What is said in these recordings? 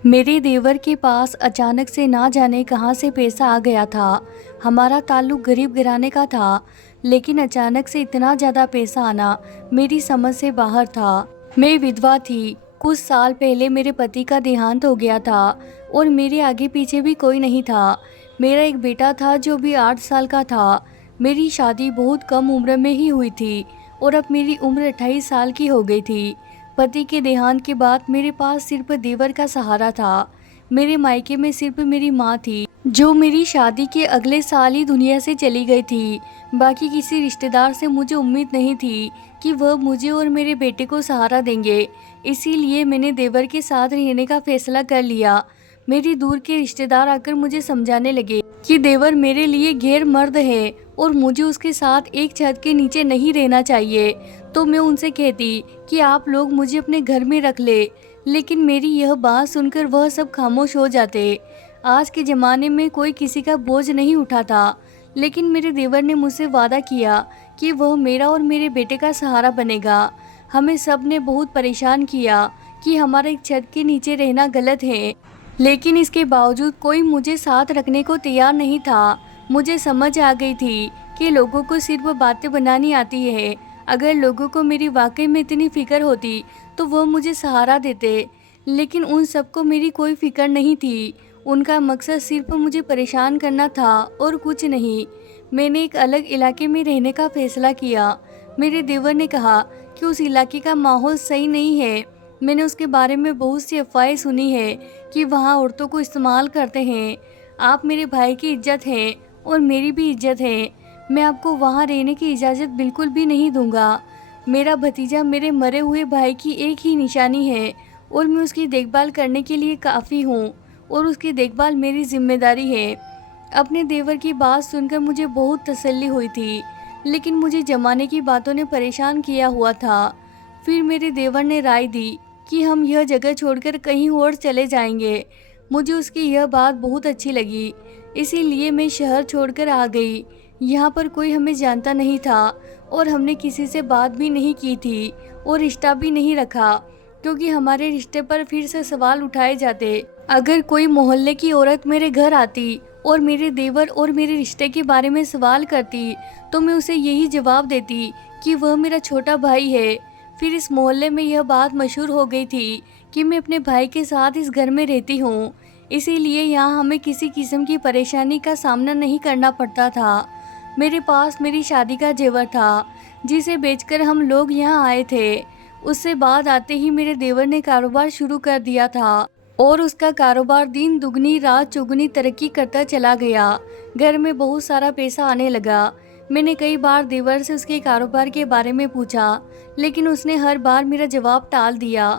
मेरे देवर के पास अचानक से ना जाने कहां से पैसा आ गया था। हमारा ताल्लुक गरीब घराने का था, लेकिन अचानक से इतना ज़्यादा पैसा आना मेरी समझ से बाहर था। मैं विधवा थी। कुछ साल पहले मेरे पति का देहांत हो गया था और मेरे आगे पीछे भी कोई नहीं था। मेरा एक बेटा था जो भी 8 साल का था। मेरी शादी बहुत कम उम्र में ही हुई थी और अब मेरी उम्र 28 साल की हो गई थी। पति के देहांत के बाद मेरे पास सिर्फ देवर का सहारा था। मेरे मायके में सिर्फ मेरी माँ थी, जो मेरी शादी के अगले साल ही दुनिया से चली गई थी। बाकी किसी रिश्तेदार से मुझे उम्मीद नहीं थी कि वह मुझे और मेरे बेटे को सहारा देंगे। इसीलिए मैंने देवर के साथ रहने का फैसला कर लिया। मेरी दूर के रिश्तेदार आकर मुझे समझाने लगे कि देवर मेरे लिए गैर मर्द है और मुझे उसके साथ एक छत के नीचे नहीं रहना चाहिए। तो मैं उनसे कहती कि आप लोग मुझे अपने घर में रख ले, लेकिन मेरी यह बात सुनकर वह सब खामोश हो जाते। आज के ज़माने में कोई किसी का बोझ नहीं उठाता, लेकिन मेरे देवर ने मुझसे वादा किया कि वह मेरा और मेरे बेटे का सहारा बनेगा। हमें सब ने बहुत परेशान किया कि हमारा एक छत के नीचे रहना गलत है, लेकिन इसके बावजूद कोई मुझे साथ रखने को तैयार नहीं था। मुझे समझ आ गई थी कि लोगों को सिर्फ बातें बनानी आती है। अगर लोगों को मेरी वाकई में इतनी फिक्र होती तो वह मुझे सहारा देते, लेकिन उन सबको मेरी कोई फिक्र नहीं थी। उनका मकसद सिर्फ मुझे परेशान करना था और कुछ नहीं। मैंने एक अलग इलाके में रहने का फैसला किया। मेरे देवर ने कहा कि उस इलाके का माहौल सही नहीं है। मैंने उसके बारे में बहुत सी अफवाहें सुनी है कि वहाँ औरतों को इस्तेमाल करते हैं। आप मेरे भाई की इज्जत हैं और मेरी भी इज्जत है। मैं आपको वहाँ रहने की इजाज़त बिल्कुल भी नहीं दूंगा। मेरा भतीजा मेरे मरे हुए भाई की एक ही निशानी है और मैं उसकी देखभाल करने के लिए काफ़ी हूँ और उसकी देखभाल मेरी जिम्मेदारी है। अपने देवर की बात सुनकर मुझे बहुत तसल्ली हुई थी, लेकिन मुझे जमाने की बातों ने परेशान किया हुआ था। फिर मेरे देवर ने राय दी कि हम यह जगह छोड़कर कहीं और चले जाएंगे। मुझे उसकी यह बात बहुत अच्छी लगी, इसीलिए मैं शहर छोड़कर आ गई। यहाँ पर कोई हमें जानता नहीं था और हमने किसी से बात भी नहीं की थी और रिश्ता भी नहीं रखा, क्योंकि हमारे रिश्ते पर फिर से सवाल उठाए जाते। अगर कोई मोहल्ले की औरत मेरे घर आती और मेरे देवर और मेरे रिश्ते के बारे में सवाल करती तो मैं उसे यही जवाब देती कि वह मेरा छोटा भाई है। फिर इस मोहल्ले में यह बात मशहूर हो गई थी कि मैं अपने भाई के साथ इस घर में रहती हूँ, इसीलिए यहाँ हमें किसी किस्म की परेशानी का सामना नहीं करना पड़ता था। मेरे पास मेरी शादी का जेवर था, जिसे बेचकर हम लोग यहाँ आए थे। उससे बाद आते ही मेरे देवर ने कारोबार शुरू कर दिया था और उसका कारोबार दिन दुगनी रात चौगुनी तरक्की करता चला गया। घर में बहुत सारा पैसा आने लगा। मैंने कई बार देवर से उसके कारोबार के बारे में पूछा, लेकिन उसने हर बार मेरा जवाब टाल दिया।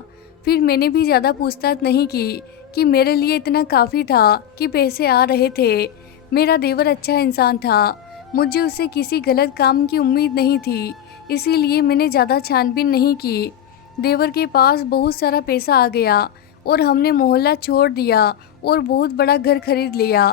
फिर मैंने भी ज़्यादा पूछताछ नहीं की कि मेरे लिए इतना काफ़ी था कि पैसे आ रहे थे। मेरा देवर अच्छा इंसान था। मुझे उससे किसी गलत काम की उम्मीद नहीं थी, इसीलिए मैंने ज़्यादा छानबीन नहीं की। देवर के पास बहुत सारा पैसा आ गया और हमने मोहल्ला छोड़ दिया और बहुत बड़ा घर खरीद लिया।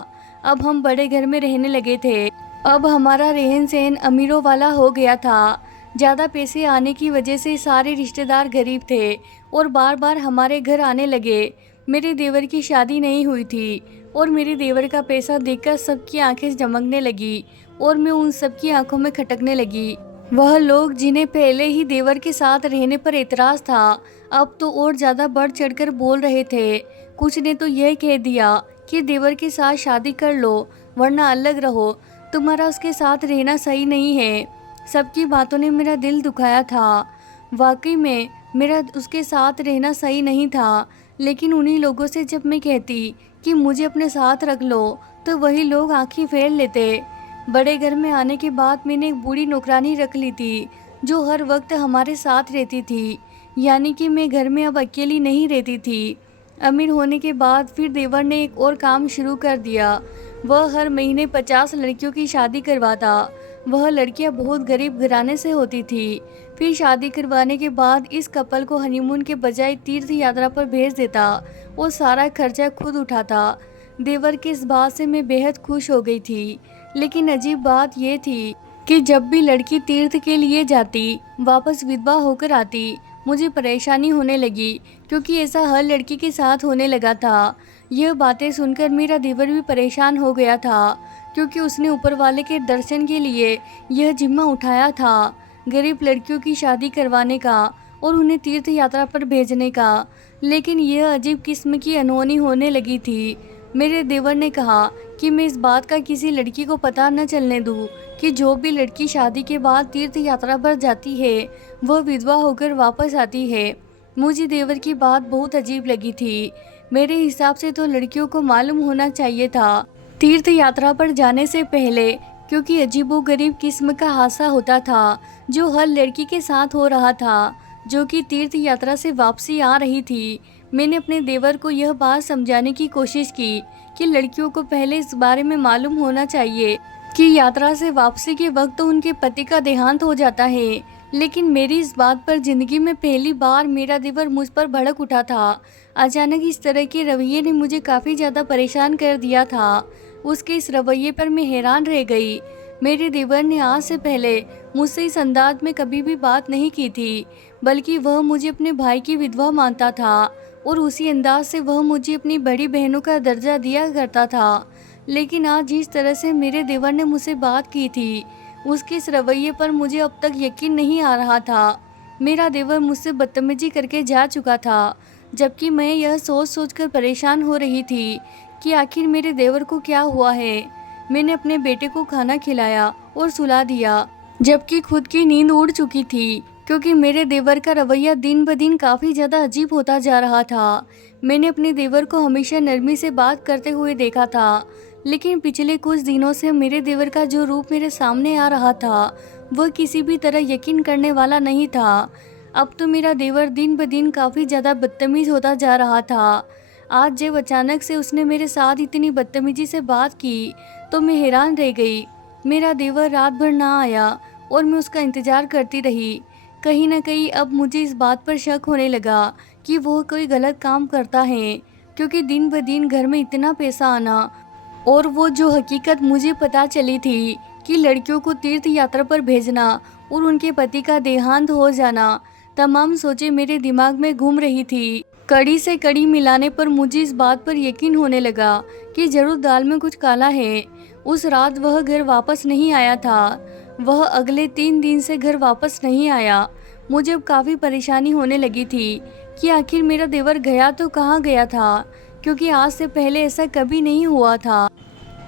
अब हम बड़े घर में रहने लगे थे। अब हमारा रहन सहन अमीरों वाला हो गया था। ज़्यादा पैसे आने की वजह से सारे रिश्तेदार गरीब थे और बार बार हमारे घर आने लगे। मेरे देवर की शादी नहीं हुई थी और मेरे देवर का पैसा देखकर सबकी आंखें चमकने लगी और मैं उन सबकी आंखों में खटकने लगी। वह लोग जिन्हें पहले ही देवर के साथ रहने पर एतराज़ था, अब तो और ज़्यादा बढ़ चढ़कर बोल रहे थे। कुछ ने तो यह कह दिया कि देवर के साथ शादी कर लो वरना अलग रहो, तुम्हारा उसके साथ रहना सही नहीं है। सबकी बातों ने मेरा दिल दुखाया था। वाकई में मेरा उसके साथ रहना सही नहीं था, लेकिन उन्हीं लोगों से जब मैं कहती कि मुझे अपने साथ रख लो तो वही लोग आंखें फेर लेते। बड़े घर में आने के बाद मैंने एक बूढ़ी नौकरानी रख ली थी जो हर वक्त हमारे साथ रहती थी, यानी कि मैं घर में अब अकेली नहीं रहती थी। अमीर होने के बाद फिर देवर ने एक और काम शुरू कर दिया। वह हर महीने 50 लड़कियों की शादी करवाता। वह लड़कियां बहुत गरीब घराने से होती थी। फिर शादी करवाने के बाद इस कपल को हनीमून के बजाय तीर्थ यात्रा पर भेज देता और सारा खर्चा खुद उठाता। देवर की इस बात से मैं बेहद खुश हो गई थी, लेकिन अजीब बात यह थी कि जब भी लड़की तीर्थ के लिए जाती वापस विधवा होकर आती मुझे परेशानी होने लगी क्योंकि ऐसा हर लड़की के साथ होने लगा था। यह बातें सुनकर मेरा देवर भी परेशान हो गया था क्योंकि उसने ऊपर वाले के दर्शन के लिए यह जिम्मा उठाया था, गरीब लड़कियों की शादी करवाने का और उन्हें तीर्थ यात्रा पर भेजने का। लेकिन यह अजीब किस्म की अनहोनी होने लगी थी। मेरे देवर ने कहा कि मैं इस बात का किसी लड़की को पता न चलने दूं कि जो भी लड़की शादी के बाद तीर्थ यात्रा पर जाती है वह विधवा होकर वापस आती है। मुझे देवर की बात बहुत अजीब लगी थी। मेरे हिसाब से तो लड़कियों को मालूम होना चाहिए था तीर्थ यात्रा पर जाने से पहले, क्योंकि अजीबोगरीब किस्म का हादसा होता था जो हर लड़की के साथ हो रहा था जो कि तीर्थ यात्रा से वापसी आ रही थी। मैंने अपने देवर को यह बात समझाने की कोशिश की कि लड़कियों को पहले इस बारे में मालूम होना चाहिए कि यात्रा से वापसी के वक्त तो उनके पति का देहांत हो जाता है। लेकिन मेरी इस बात पर जिंदगी में पहली बार मेरा देवर मुझ पर भड़क उठा था। अचानक इस तरह के रवैये ने मुझे काफ़ी ज़्यादा परेशान कर दिया था। उसके इस रवैये पर मैं हैरान रह गई। मेरे देवर ने आज से पहले मुझसे इस अंदाज में कभी भी बात नहीं की थी, बल्कि वह मुझे अपने भाई की विधवा मानता था और उसी अंदाज से वह मुझे अपनी बड़ी बहनों का दर्जा दिया करता था। लेकिन आज जिस तरह से मेरे देवर ने मुझसे बात की थी उसके इस रवैये पर मुझे अब तक यकीन नहीं आ रहा था। मेरा देवर मुझसे बदतमीजी करके जा चुका था, जबकि मैं यह सोच सोच कर परेशान हो रही थी कि आखिर मेरे देवर को क्या हुआ है। मैंने अपने बेटे को खाना खिलाया और सुला दिया, जबकि खुद की नींद उड़ चुकी थी क्योंकि मेरे देवर का रवैया दिन ब दिन काफ़ी ज़्यादा अजीब होता जा रहा था। मैंने अपने देवर को हमेशा नरमी से बात करते हुए देखा था, लेकिन पिछले कुछ दिनों से मेरे देवर का जो रूप मेरे सामने आ रहा था वह किसी भी तरह यकीन करने वाला नहीं था। अब तो मेरा देवर दिन ब दिन काफ़ी ज़्यादा बदतमीज़ होता जा रहा था। आज जब अचानक से उसने मेरे साथ इतनी बदतमीजी से बात की तो मैं हैरान रह गई। मेरा देवर रात भर ना आया और मैं उसका इंतज़ार करती रही। कहीं ना कहीं अब मुझे इस बात पर शक होने लगा कि वह कोई गलत काम करता है, क्योंकि दिन ब दिन घर में इतना पैसा आना और वो जो हकीकत मुझे पता चली थी कि लड़कियों को तीर्थ यात्रा पर भेजना और उनके पति का देहांत हो जाना, तमाम सोचें मेरे दिमाग में घूम रही थी। कड़ी से कड़ी मिलाने पर मुझे इस बात पर यकीन होने लगा कि जरूर दाल में कुछ काला है। उस रात वह घर वापस नहीं आया था। वह अगले 3 दिन से घर वापस नहीं आया। मुझे अब काफ़ी परेशानी होने लगी थी कि आखिर मेरा देवर गया तो कहाँ गया था, क्योंकि आज से पहले ऐसा कभी नहीं हुआ था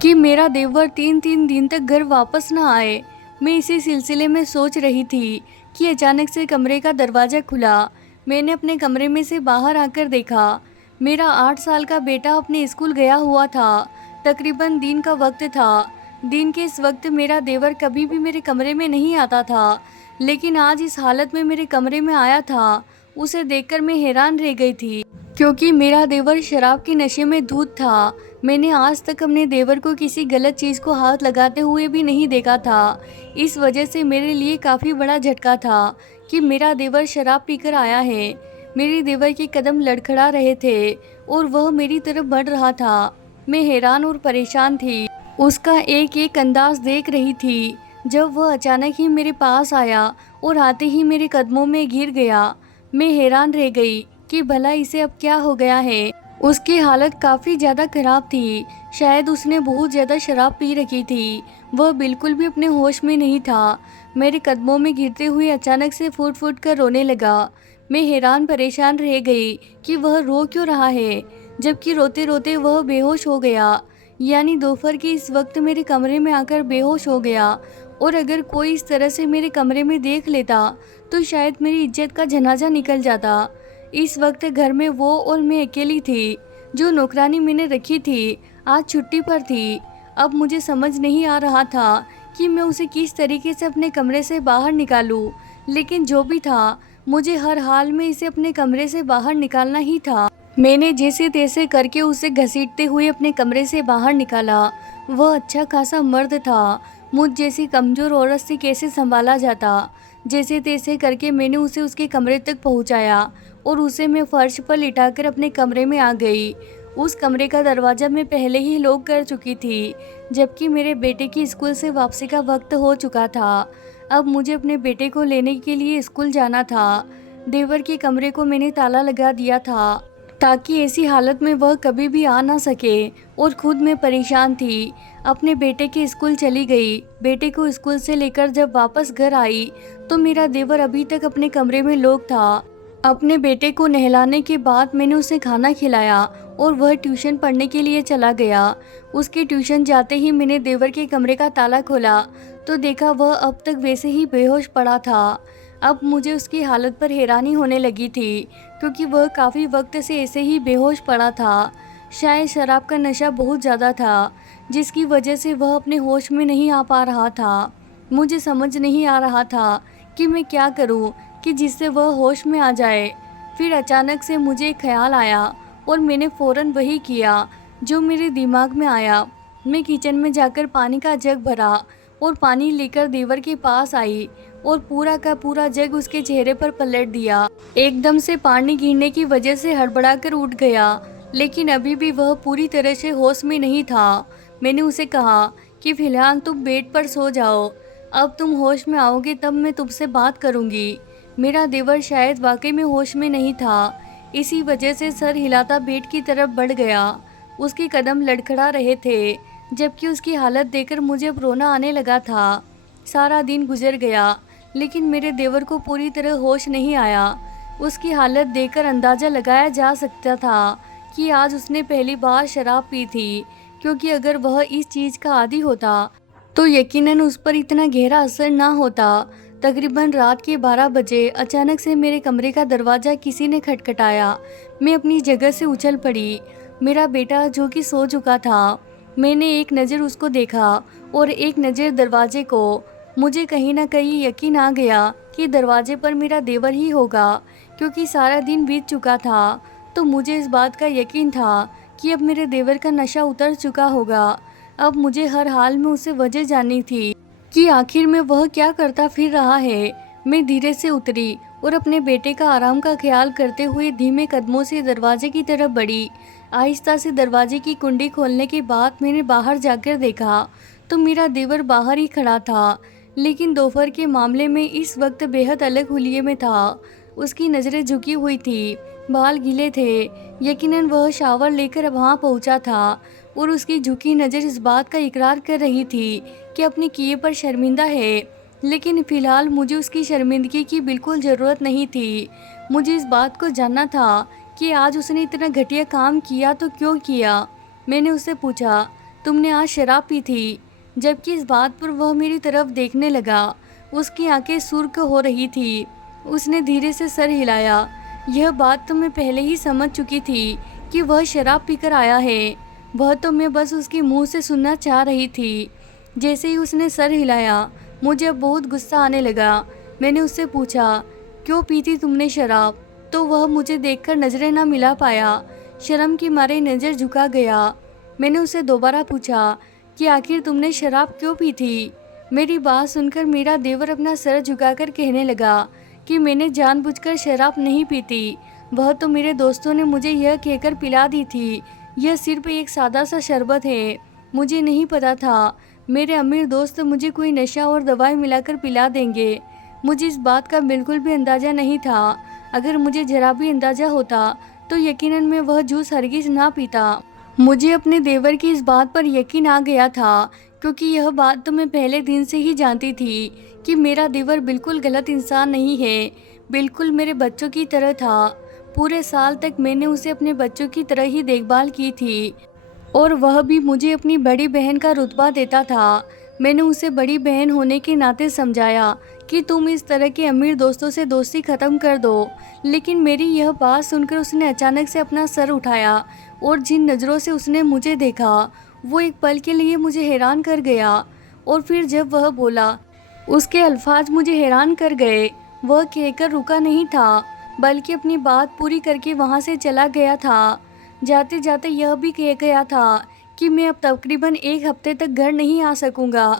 कि मेरा देवर 3 दिन तक घर वापस न आए। मैं इसी सिलसिले में सोच रही थी कि अचानक से कमरे का दरवाज़ा खुला। मैंने अपने कमरे में से बाहर आकर देखा। मेरा 8 साल का बेटा अपने स्कूल गया हुआ था। तकरीबन दिन का वक्त था। दिन के इस वक्त मेरा देवर कभी भी मेरे कमरे में नहीं आता था, लेकिन आज इस हालत में मेरे कमरे में आया था। उसे देखकर मैं हैरान रह गई थी, क्योंकि मेरा देवर शराब के नशे में धुत था। मैंने आज तक अपने देवर को किसी गलत चीज़ को हाथ लगाते हुए भी नहीं देखा था। इस वजह से मेरे लिए काफ़ी बड़ा झटका था कि मेरा देवर शराब पीकर आया है। मेरे देवर के कदम लड़खड़ा रहे थे और वह मेरी तरफ बढ़ रहा था। मैं हैरान और परेशान थी। उसका एक एक अंदाज देख रही थी। जब वह अचानक ही मेरे पास आया और आते ही मेरे कदमों में गिर गया, मैं हैरान रह गई कि भला इसे अब क्या हो गया है। उसकी हालत काफ़ी ज़्यादा खराब थी। शायद उसने बहुत ज़्यादा शराब पी रखी थी। वह बिल्कुल भी अपने होश में नहीं था। मेरे कदमों में गिरते हुए अचानक से फूट फूट कर रोने लगा। मैं हैरान परेशान रह गई कि वह रो क्यों रहा है, जबकि रोते रोते वह बेहोश हो गया। यानी दोपहर के इस वक्त मेरे कमरे में आकर बेहोश हो गया। और अगर कोई इस तरह से मेरे कमरे में देख लेता तो शायद मेरी इज्जत का जनाजा निकल जाता। इस वक्त घर में वो और मैं अकेली थी। जो नौकरानी मैंने रखी थी आज छुट्टी पर थी। अब मुझे समझ नहीं आ रहा था कि मैं उसे किस तरीके से अपने कमरे से बाहर निकालूं, लेकिन जो भी था मुझे हर हाल में इसे अपने कमरे से बाहर निकालना ही था। मैंने जैसे तैसे करके उसे घसीटते हुए अपने कमरे से बाहर निकाला। वह अच्छा खासा मर्द था। मुझ जैसी कमज़ोर औरत से कैसे संभाला जाता। जैसे तैसे करके मैंने उसे उसके कमरे तक पहुंचाया और उसे मैं फर्श पर लिटाकर अपने कमरे में आ गई। उस कमरे का दरवाज़ा मैं पहले ही लॉक कर चुकी थी, जबकि मेरे बेटे की स्कूल से वापसी का वक्त हो चुका था। अब मुझे अपने बेटे को लेने के लिए स्कूल जाना था। देवर के कमरे को मैंने ताला लगा दिया था ताकि ऐसी हालत में वह कभी भी आ ना सके। और खुद मैं परेशान थी। अपने बेटे के स्कूल चली गई। बेटे को स्कूल से लेकर जब वापस घर आई तो मेरा देवर अभी तक अपने कमरे में लॉक था। अपने बेटे को नहलाने के बाद मैंने उसे खाना खिलाया और वह ट्यूशन पढ़ने के लिए चला गया। उसके ट्यूशन जाते ही मैंने देवर के कमरे का ताला खोला तो देखा वह अब तक वैसे ही बेहोश पड़ा था। अब मुझे उसकी हालत पर हैरानी होने लगी थी क्योंकि वह काफ़ी वक्त से ऐसे ही बेहोश पड़ा था। शायद शराब का नशा बहुत ज़्यादा था जिसकी वजह से वह अपने होश में नहीं आ पा रहा था। मुझे समझ नहीं आ रहा था कि मैं क्या करूं कि जिससे वह होश में आ जाए। फिर अचानक से मुझे एक ख्याल आया और मैंने फ़ौरन वही किया जो मेरे दिमाग में आया। मैं किचन में जाकर पानी का जग भरा और पानी लेकर देवर के पास आई और पूरा का पूरा जग उसके चेहरे पर पलट दिया। एकदम से पानी गिरने की वजह से हड़बड़ाकर उठ गया, लेकिन अभी भी वह पूरी तरह से होश में नहीं था। मैंने उसे कहा कि फिलहाल तुम बेड पर सो जाओ, अब तुम होश में आओगे तब मैं तुमसे बात करूंगी। मेरा देवर शायद वाकई में होश में नहीं था, इसी वजह से सर हिलाता बेड की तरफ बढ़ गया। उसके कदम लड़खड़ा रहे थे, जबकि उसकी हालत देखकर मुझे अब रोना आने लगा था। सारा दिन गुजर गया लेकिन मेरे देवर को पूरी तरह होश नहीं आया। उसकी हालत देखकर अंदाज़ा लगाया जा सकता था कि आज उसने पहली बार शराब पी थी, क्योंकि अगर वह इस चीज़ का आदी होता तो यकीनन उस पर इतना गहरा असर ना होता। तकरीबन रात के 12 बजे अचानक से मेरे कमरे का दरवाज़ा किसी ने खटखटाया। मैं अपनी जगह से उछल पड़ी। मेरा बेटा जो कि सो चुका था। मैंने एक नज़र उसको देखा और एक नज़र दरवाजे को। मुझे कहीं ना कहीं यकीन आ गया कि दरवाजे पर मेरा देवर ही होगा, क्योंकि सारा दिन बीत चुका था। तो मुझे इस बात का यकीन था कि अब मेरे देवर का नशा उतर चुका होगा। अब मुझे हर हाल में उससे वजह जाननी थी कि आखिर में वह क्या करता फिर रहा है। मैं धीरे से उतरी और अपने बेटे का आराम का ख्याल करते हुए धीमे कदमों से दरवाजे की तरफ बढ़ी। आहिस्ता से दरवाजे की कुंडी खोलने के बाद मैंने बाहर जाकर देखा तो मेरा देवर बाहर ही खड़ा था, लेकिन दोपहर के मामले में इस वक्त बेहद अलग हुलिये में था। उसकी नज़रें झुकी हुई थी, बाल गीले थे। यकीनन वह शावर लेकर अब वहाँ पहुँचा था और उसकी झुकी नज़र इस बात का इकरार कर रही थी कि अपने किए पर शर्मिंदा है। लेकिन फ़िलहाल मुझे उसकी शर्मिंदगी की बिल्कुल ज़रूरत नहीं थी। मुझे इस बात को जानना था कि आज उसने इतना घटिया काम किया तो क्यों किया। मैंने उससे पूछा, तुमने आज शराब पी थी? जबकि इस बात पर वह मेरी तरफ देखने लगा। उसकी आंखें सुर्ख हो रही थी। उसने धीरे से सर हिलाया। यह बात तो मैं पहले ही समझ चुकी थी कि वह शराब पीकर आया है। वह तो मैं बस उसके मुंह से सुनना चाह रही थी। जैसे ही उसने सर हिलाया मुझे अब बहुत गुस्सा आने लगा। मैंने उससे पूछा, क्यों पी थी तुमने शराब? तो वह मुझे देखकर नज़रें ना मिला पाया। शर्म के मारे नज़र झुका गया। मैंने उसे दोबारा पूछा कि आखिर तुमने शराब क्यों पी थी? मेरी बात सुनकर मेरा देवर अपना सर झुकाकर कहने लगा कि मैंने जानबूझकर शराब नहीं पीती। वह तो मेरे दोस्तों ने मुझे यह कहकर पिला दी थी, यह सिर्फ एक सादा सा शरबत है। मुझे नहीं पता था मेरे अमीर दोस्त मुझे कोई नशा और दवाई मिलाकर पिला देंगे। मुझे इस बात का बिल्कुल भी अंदाज़ा नहीं था। अगर मुझे जरा भी अंदाज़ा होता तो यकीनन मैं वह जूस हरगिज़ ना पीता। मुझे अपने देवर की इस बात पर यकीन आ गया था, क्योंकि यह बात तो मैं पहले दिन से ही जानती थी कि मेरा देवर बिल्कुल गलत इंसान नहीं है, बिल्कुल मेरे बच्चों की तरह था। पूरे साल तक मैंने उसे अपने बच्चों की तरह ही देखभाल की थी और वह भी मुझे अपनी बड़ी बहन का रुतबा देता था। मैंने उसे बड़ी बहन होने के नाते समझाया कि तुम इस तरह के अमीर दोस्तों से दोस्ती ख़त्म कर दो, लेकिन मेरी यह बात सुनकर उसने अचानक से अपना सर उठाया और जिन नज़रों से उसने मुझे देखा वो एक पल के लिए मुझे हैरान कर गया। और फिर जब वह बोला, उसके अल्फाज मुझे हैरान कर गए। वह कहकर रुका नहीं था, बल्कि अपनी बात पूरी करके वहाँ से चला गया था। जाते जाते यह भी कह गया था कि मैं अब तकरीबन 1 हफ्ते तक घर नहीं आ सकूँगा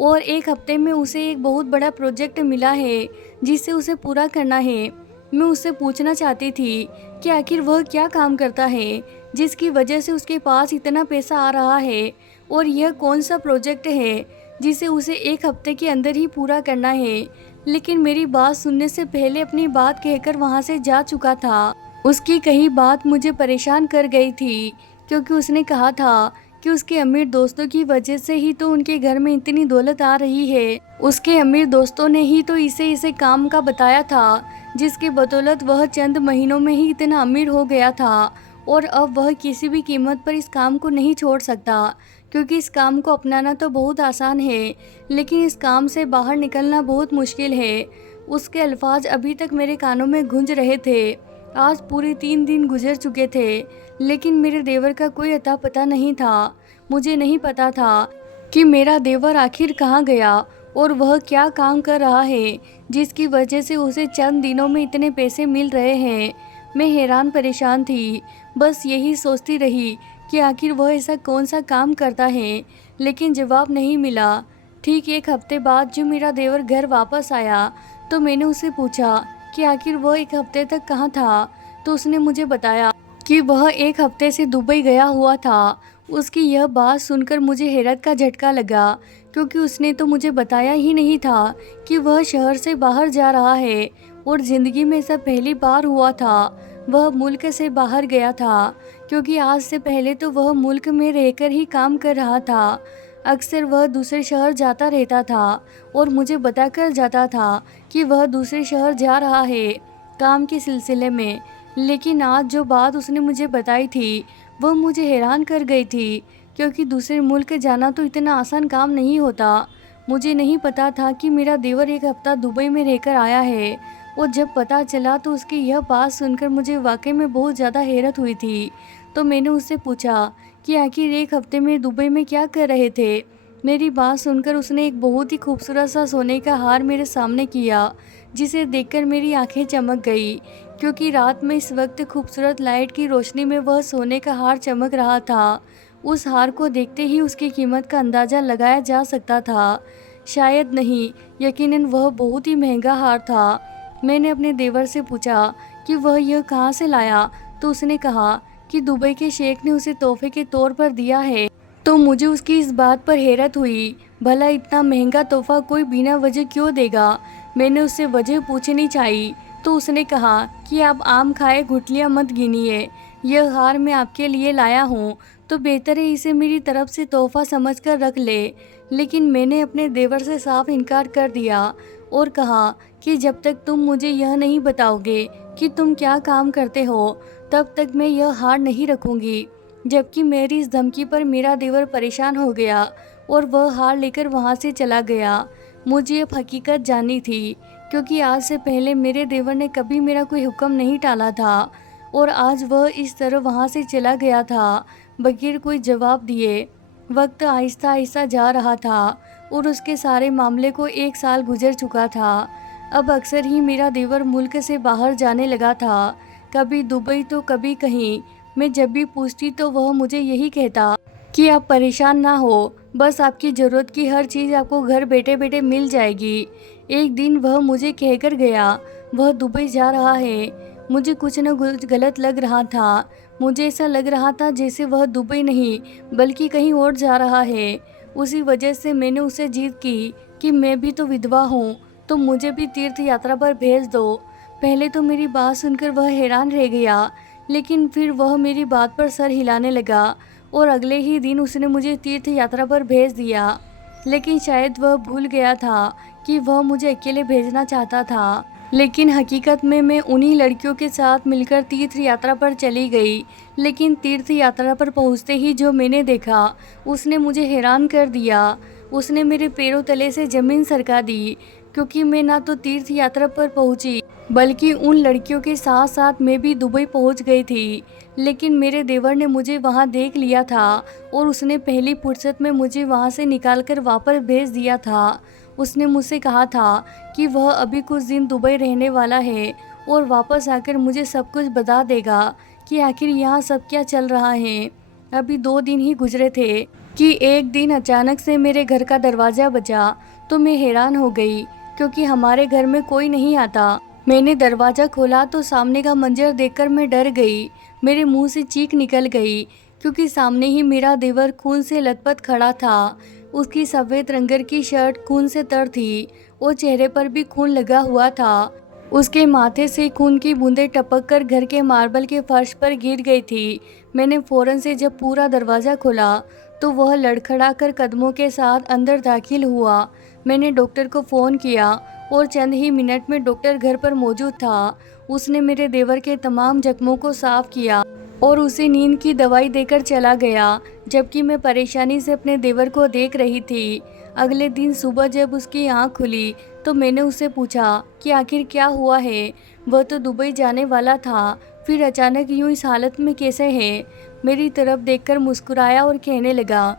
और 1 हफ्ते में उसे एक बहुत बड़ा प्रोजेक्ट मिला है जिसे उसे पूरा करना है। मैं उससे पूछना चाहती थी कि आखिर वह क्या काम करता है जिसकी वजह से उसके पास इतना पैसा आ रहा है, और यह कौन सा प्रोजेक्ट है जिसे उसे 1 हफ्ते के अंदर ही पूरा करना है। लेकिन मेरी बात सुनने से पहले अपनी बात कहकर वहाँ से जा चुका था। उसकी कही बात मुझे परेशान कर गई थी, क्योंकि उसने कहा था कि उसके अमीर दोस्तों की वजह से ही तो उनके घर में इतनी दौलत आ रही है। उसके अमीर दोस्तों ने ही तो इसे काम का बताया था, जिसकी बदौलत वह चंद महीनों में ही इतना अमीर हो गया था। और अब वह किसी भी कीमत पर इस काम को नहीं छोड़ सकता, क्योंकि इस काम को अपनाना तो बहुत आसान है, लेकिन इस काम से बाहर निकलना बहुत मुश्किल है। उसके अल्फाज अभी तक मेरे कानों में गूंज रहे थे। आज पूरे 3 दिन गुजर चुके थे, लेकिन मेरे देवर का कोई अता पता नहीं था। मुझे नहीं पता था कि मेरा देवर आखिर कहाँ गया और वह क्या काम कर रहा है, जिसकी वजह से उसे चंद दिनों में इतने पैसे मिल रहे हैं। मैं हैरान परेशान थी, बस यही सोचती रही कि आखिर वह ऐसा कौन सा काम करता है, लेकिन जवाब नहीं मिला। ठीक 1 हफ्ते बाद जब मेरा देवर घर वापस आया तो मैंने उससे पूछा कि आखिर वह 1 हफ्ते तक कहाँ था। तो उसने मुझे बताया कि वह 1 हफ्ते से दुबई गया हुआ था। उसकी यह बात सुनकर मुझे हैरत का झटका लगा, क्योंकि उसने तो मुझे बताया ही नहीं था कि वह शहर से बाहर जा रहा है, और ज़िंदगी में ऐसा पहली बार हुआ था। वह मुल्क से बाहर गया था, क्योंकि आज से पहले तो वह मुल्क में रहकर ही काम कर रहा था। अक्सर वह दूसरे शहर जाता रहता था और मुझे बताकर जाता था कि वह दूसरे शहर जा रहा है काम के सिलसिले में। लेकिन आज जो बात उसने मुझे बताई थी वह मुझे हैरान कर गई थी, क्योंकि दूसरे मुल्क जाना तो इतना आसान काम नहीं होता। मुझे नहीं पता था कि मेरा देवर 1 हफ्ता दुबई में रहकर आया है, और जब पता चला तो उसकी यह बात सुनकर मुझे वाकई में बहुत ज़्यादा हैरत हुई थी। तो मैंने उससे पूछा कि आखिर 1 हफ्ते में दुबई में क्या कर रहे थे। मेरी बात सुनकर उसने एक बहुत ही खूबसूरत सा सोने का हार मेरे सामने किया, जिसे देखकर मेरी आंखें चमक गई, क्योंकि रात में इस वक्त खूबसूरत लाइट की रोशनी में वह सोने का हार चमक रहा था। उस हार को देखते ही उसकी कीमत का अंदाज़ा लगाया जा सकता था। शायद नहीं, यकीनन वह बहुत ही महंगा हार था। मैंने अपने देवर से पूछा कि वह यह कहाँ से लाया, तो उसने कहा कि दुबई के शेख ने उसे तोहफे के तौर पर दिया है। तो मुझे उसकी इस बात पर हैरत हुई। भला इतना महंगा तोहफा कोई बिना वजह क्यों देगा। मैंने उससे वजह पूछनी चाहिए, तो उसने कहा कि आप आम खाए गुठलियाँ मत गिनिए। यह हार मैं आपके लिए लाया हूँ, तो बेहतर है इसे मेरी तरफ से तोहफा समझकर रख ले। लेकिन मैंने अपने देवर से साफ इनकार कर दिया और कहा कि जब तक तुम मुझे यह नहीं बताओगे कि तुम क्या काम करते हो, तब तक मैं यह हार नहीं रखूँगी। जबकि मेरी इस धमकी पर मेरा देवर परेशान हो गया और वह हार लेकर वहाँ से चला गया। मुझे अब हकीकत जाननी थी, क्योंकि आज से पहले मेरे देवर ने कभी मेरा कोई हुक्म नहीं टाला था, और आज वह इस तरह वहाँ से चला गया था बगैर कोई जवाब दिए। वक्त आहिस्ता आहिस्ता जा रहा था और उसके सारे मामले को 1 साल गुजर चुका था। अब अक्सर ही मेरा देवर मुल्क से बाहर जाने लगा था, कभी दुबई तो कभी कहीं। मैं जब भी पूछती तो वह मुझे यही कहता कि आप परेशान ना हो, बस आपकी ज़रूरत की हर चीज़ आपको घर बैठे बैठे मिल जाएगी। एक दिन वह मुझे कहकर गया वह दुबई जा रहा है। मुझे कुछ न कुछ गलत लग रहा था। मुझे ऐसा लग रहा था जैसे वह दुबई नहीं बल्कि कहीं और जा रहा है। उसी वजह से मैंने उसे जिद की कि मैं भी तो विधवा हूँ, तो मुझे भी तीर्थ यात्रा पर भेज दो। पहले तो मेरी बात सुनकर वह हैरान रह गया, लेकिन फिर वह मेरी बात पर सर हिलाने लगा और अगले ही दिन उसने मुझे तीर्थ यात्रा पर भेज दिया। लेकिन शायद वह भूल गया था कि वह मुझे अकेले भेजना चाहता था। लेकिन हकीकत में मैं उन्हीं लड़कियों के साथ मिलकर तीर्थ यात्रा पर चली गई। लेकिन तीर्थ यात्रा पर पहुंचते ही जो मैंने देखा उसने मुझे हैरान कर दिया। उसने मेरे पैरों तले से ज़मीन सरका दी, क्योंकि मैं ना तो तीर्थ यात्रा पर पहुंची बल्कि उन लड़कियों के साथ साथ मैं भी दुबई पहुंच गई थी। लेकिन मेरे देवर ने मुझे वहां देख लिया था और उसने पहली फुर्सत में मुझे वहां से निकालकर वापस भेज दिया था। उसने मुझसे कहा था कि वह अभी कुछ दिन दुबई रहने वाला है और वापस आकर मुझे सब कुछ बता देगा कि आखिर यहाँ सब क्या चल रहा है। अभी 2 दिन ही गुजरे थे कि एक दिन अचानक से मेरे घर का दरवाज़ा बजा, तो मैं हैरान हो गई, क्योंकि हमारे घर में कोई नहीं आता। मैंने दरवाज़ा खोला तो सामने का मंजर देखकर मैं डर गई। मेरे मुंह से चीख निकल गई, क्योंकि सामने ही मेरा देवर खून से लथपथ खड़ा था। उसकी सफ़ेद रंगर की शर्ट खून से तर थी और चेहरे पर भी खून लगा हुआ था। उसके माथे से खून की बूंदें टपक कर घर के मार्बल के फर्श पर गिर गई थी। मैंने फ़ौरन से जब पूरा दरवाज़ा खोला तो वह लड़खड़ा कर कदमों के साथ अंदर दाखिल हुआ। मैंने डॉक्टर को फ़ोन किया और चंद ही मिनट में डॉक्टर घर पर मौजूद था। उसने मेरे देवर के तमाम जख्मों को साफ किया और उसे नींद की दवाई देकर चला गया, जबकि मैं परेशानी से अपने देवर को देख रही थी। अगले दिन सुबह जब उसकी आंख खुली तो मैंने उससे पूछा कि आखिर क्या हुआ है। वह तो दुबई जाने वाला था, फिर अचानक यूं इस हालत में कैसे है। मेरी तरफ देखकर मुस्कुराया और कहने लगा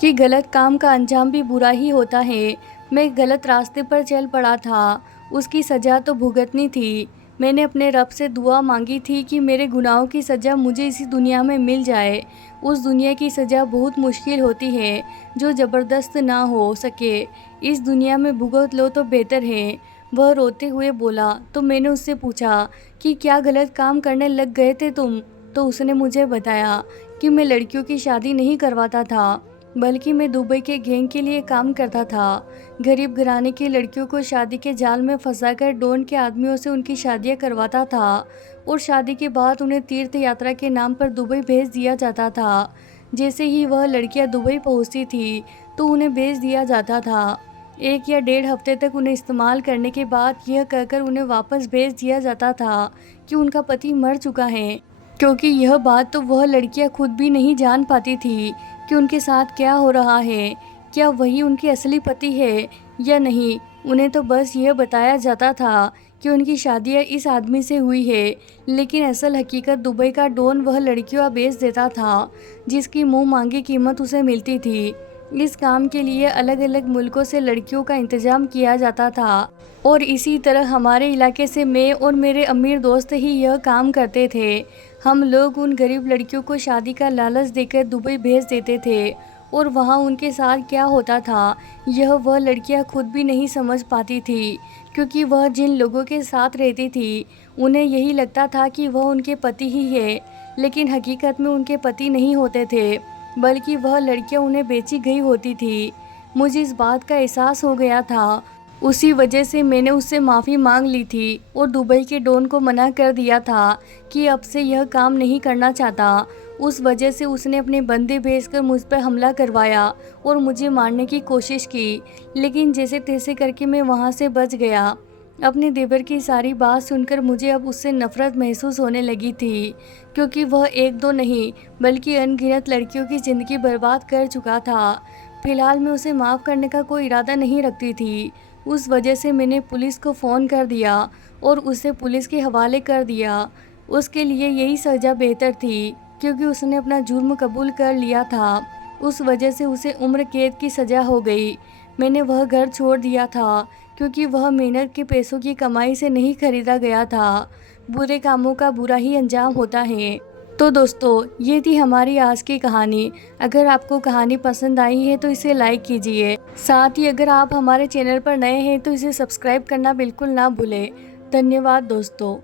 कि गलत काम का अंजाम भी बुरा ही होता है। मैं गलत रास्ते पर चल पड़ा था, उसकी सज़ा तो भुगतनी थी। मैंने अपने रब से दुआ मांगी थी कि मेरे गुनाहों की सज़ा मुझे इसी दुनिया में मिल जाए। उस दुनिया की सज़ा बहुत मुश्किल होती है जो ज़बरदस्त ना हो सके। इस दुनिया में भुगत लो तो बेहतर है। वह रोते हुए बोला। तो मैंने उससे पूछा कि क्या गलत काम करने लग गए थे तुम? तो उसने मुझे बताया कि मैं लड़कियों की शादी नहीं करवाता था, बल्कि मैं दुबई के गैंग के लिए काम करता था। गरीब घराने की लड़कियों को शादी के जाल में फंसाकर डॉन के आदमियों से उनकी शादियां करवाता था और शादी के बाद उन्हें तीर्थ यात्रा के नाम पर दुबई भेज दिया जाता था। जैसे ही वह लड़कियां दुबई पहुंचती थी तो उन्हें भेज दिया जाता था। 1 या 1.5 हफ्ते तक उन्हें इस्तेमाल करने के बाद यह कहकर उन्हें वापस भेज दिया जाता था कि उनका पति मर चुका है, क्योंकि यह बात तो वह लड़कियां खुद भी नहीं जान पाती थी कि उनके साथ क्या हो रहा है, क्या वही उनके असली पति है या नहीं। उन्हें तो बस यह बताया जाता था कि उनकी शादियां इस आदमी से हुई है, लेकिन असल हकीकत दुबई का डॉन वह लड़कियां बेच देता था जिसकी मुंह मांगी कीमत उसे मिलती थी। इस काम के लिए अलग अलग मुल्कों से लड़कियों का इंतजाम किया जाता था और इसी तरह हमारे इलाके से मैं और मेरे अमीर दोस्त ही यह काम करते थे। हम लोग उन गरीब लड़कियों को शादी का लालच देकर दुबई भेज देते थे और वहाँ उनके साथ क्या होता था यह वह लड़कियाँ खुद भी नहीं समझ पाती थी, क्योंकि वह जिन लोगों के साथ रहती थी उन्हें यही लगता था कि वह उनके पति ही है, लेकिन हकीकत में उनके पति नहीं होते थे, बल्कि वह लड़कियाँ उन्हें बेची गई होती थी। मुझे इस बात का एहसास हो गया था। उसी वजह से मैंने उससे माफ़ी मांग ली थी और दुबई के डॉन को मना कर दिया था कि अब से यह काम नहीं करना चाहता। उस वजह से उसने अपने बंदे भेजकर मुझ पर हमला करवाया और मुझे मारने की कोशिश की, लेकिन जैसे तैसे करके मैं वहाँ से बच गया। अपने देवर की सारी बात सुनकर मुझे अब उससे नफ़रत महसूस होने लगी थी, क्योंकि वह 1-2 नहीं बल्कि अनगिनत लड़कियों की ज़िंदगी बर्बाद कर चुका था। फिलहाल मैं उसे माफ़ करने का कोई इरादा नहीं रखती थी। उस वजह से मैंने पुलिस को फ़ोन कर दिया और उसे पुलिस के हवाले कर दिया। उसके लिए यही सज़ा बेहतर थी, क्योंकि उसने अपना जुर्म कबूल कर लिया था। उस वजह से उसे उम्र कैद की सज़ा हो गई। मैंने वह घर छोड़ दिया था, क्योंकि वह मेहनत के पैसों की कमाई से नहीं खरीदा गया था। बुरे कामों का बुरा ही अंजाम होता है। तो दोस्तों, ये थी हमारी आज की कहानी। अगर आपको कहानी पसंद आई है तो इसे लाइक कीजिए। साथ ही अगर आप हमारे चैनल पर नए हैं तो इसे सब्सक्राइब करना बिल्कुल ना भूलें। धन्यवाद दोस्तों।